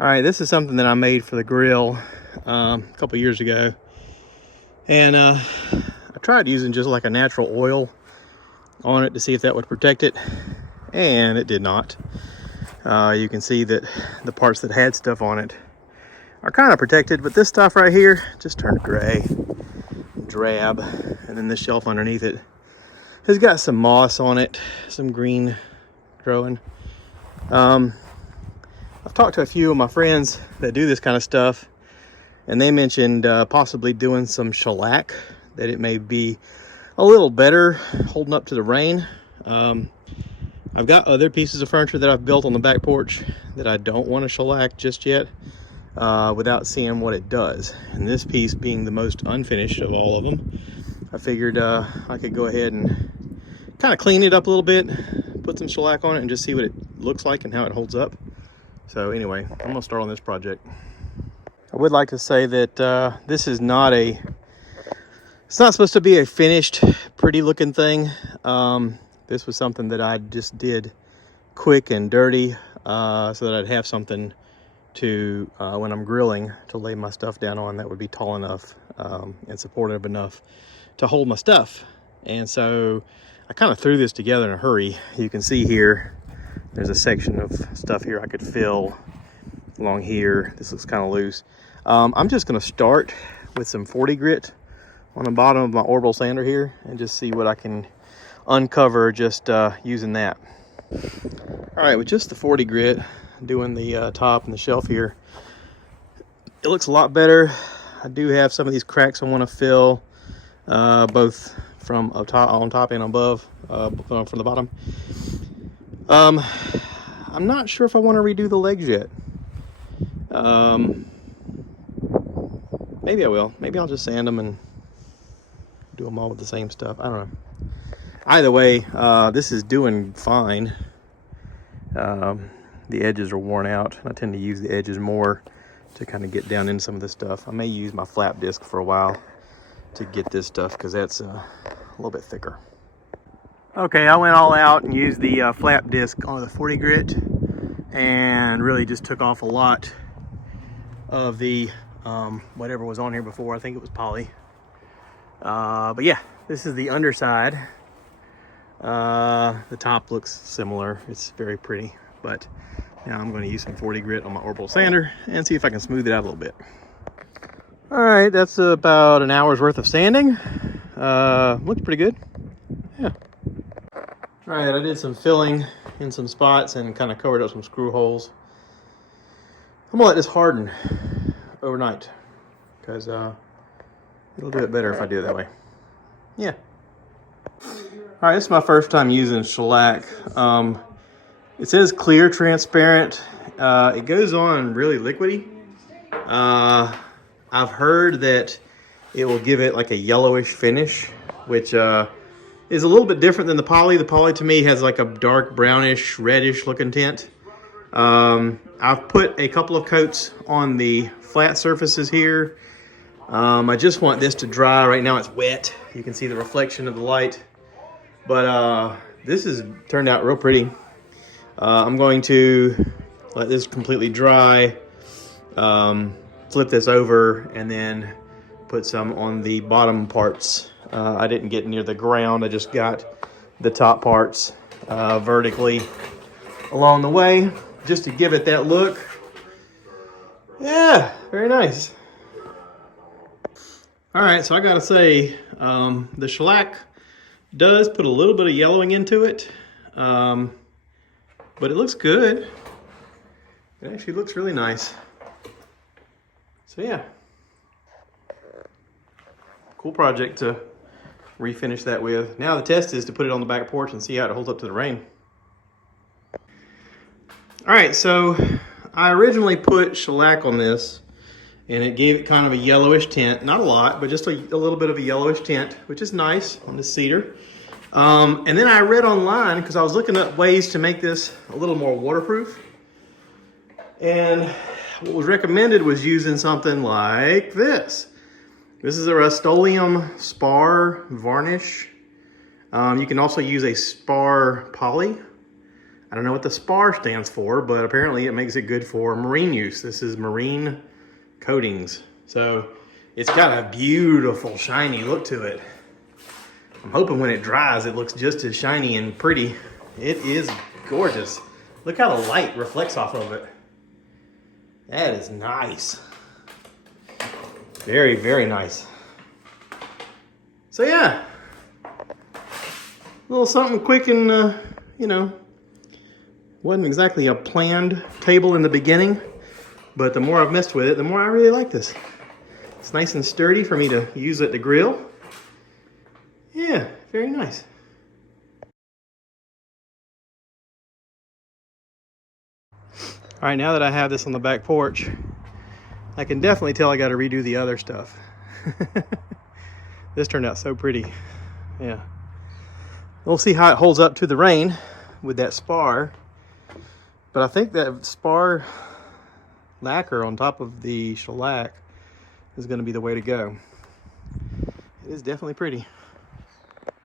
All right, this is something that I made for the grill a couple years ago. And I tried using just like a natural oil on it to see if that would protect it. And it did not. You can see that the parts that had stuff on it are kind of protected, but this stuff right here just turned gray, drab. And then this shelf underneath it has got some moss on it, some green growing. I've talked to a few of my friends that do this kind of stuff, and they mentioned possibly doing some shellac, that it may be a little better holding up to the rain. I've got other pieces of furniture that I've built on the back porch that I don't want to shellac just yet without seeing what it does. And this piece being the most unfinished of all of them, I figured I could go ahead and kind of clean it up a little bit, put some shellac on it, and just see what it looks like and how it holds up. So anyway, I'm gonna start on this project. I would like to say that this is not it's not supposed to be a finished, pretty looking thing. This was something that I just did quick and dirty so that I'd have something to, when I'm grilling, to lay my stuff down on that would be tall enough and supportive enough to hold my stuff. And so I kind of threw this together in a hurry. You can see here, there's a section of stuff here I could fill along here. This looks kind of loose. I'm just going to start with some 40 grit on the bottom of my orbital sander here and just see what I can uncover just using that. All right, with just the 40 grit doing the top and the shelf here, it looks a lot better. I do have some of these cracks I want to fill, both from on top and above, from the bottom. I'm not sure if I want to redo the legs yet. Maybe I will. Maybe I'll just sand them and do them all with the same stuff. I don't know. Either way, this is doing fine. The edges are worn out. I tend to use the edges more to kind of get down into some of this stuff. I may use my flap disc for a while to get this stuff because that's a little bit thicker. Okay, I went all out and used the flap disc on the 40 grit and really just took off a lot of the whatever was on here before. I think it was poly. But yeah, this is the underside. The top looks similar. It's very pretty, but now I'm going to use some 40 grit on my orbital sander and see if I can smooth it out a little bit. All right, that's about an hour's worth of sanding. Looks pretty good. Yeah. All right, I did some filling in some spots and kind of covered up some screw holes. I'm gonna let this harden overnight because it'll do it better if I do it that way. Yeah. All right, this is my first time using shellac. It says clear transparent. It goes on really liquidy. I've heard that it will give it like a yellowish finish, which is a little bit different than the poly. The poly to me has like a dark brownish, reddish looking tint. I've put a couple of coats on the flat surfaces here. I just want this to dry. Right now it's wet. You can see the reflection of the light. But this has turned out real pretty. I'm going to let this completely dry, flip this over, and then put some on the bottom parts. I didn't get near the ground. I just got the top parts vertically along the way just to give it that look. Yeah, very nice. All right, so I gotta say, the shellac does put a little bit of yellowing into it, but it looks good. It actually looks really nice. So yeah, cool project to refinish that with. Now the test is to put it on the back porch and see how it holds up to the rain. All right, so I originally put shellac on this and it gave it kind of a yellowish tint. Not a lot, but just a little bit of a yellowish tint, which is nice on the cedar. And then I read online, because I was looking up ways to make this a little more waterproof. And what was recommended was using something like this. This is a Rust-Oleum Spar varnish. You can also use a Spar poly. I don't know what the spar stands for, but apparently it makes it good for marine use. This is marine coatings. So it's got a beautiful shiny look to it. I'm hoping when it dries, it looks just as shiny and pretty. It is gorgeous. Look how the light reflects off of it. That is nice. Very, very nice. So yeah, a little something quick and, you know, wasn't exactly a planned table in the beginning, but the more I've messed with it, the more I really like this. It's nice and sturdy for me to use at the grill. Yeah, very nice. All right, now that I have this on the back porch, I can definitely tell I got to redo the other stuff. This turned out so pretty. Yeah. We'll see how it holds up to the rain with that spar. But I think that spar lacquer on top of the shellac is going to be the way to go. It is definitely pretty.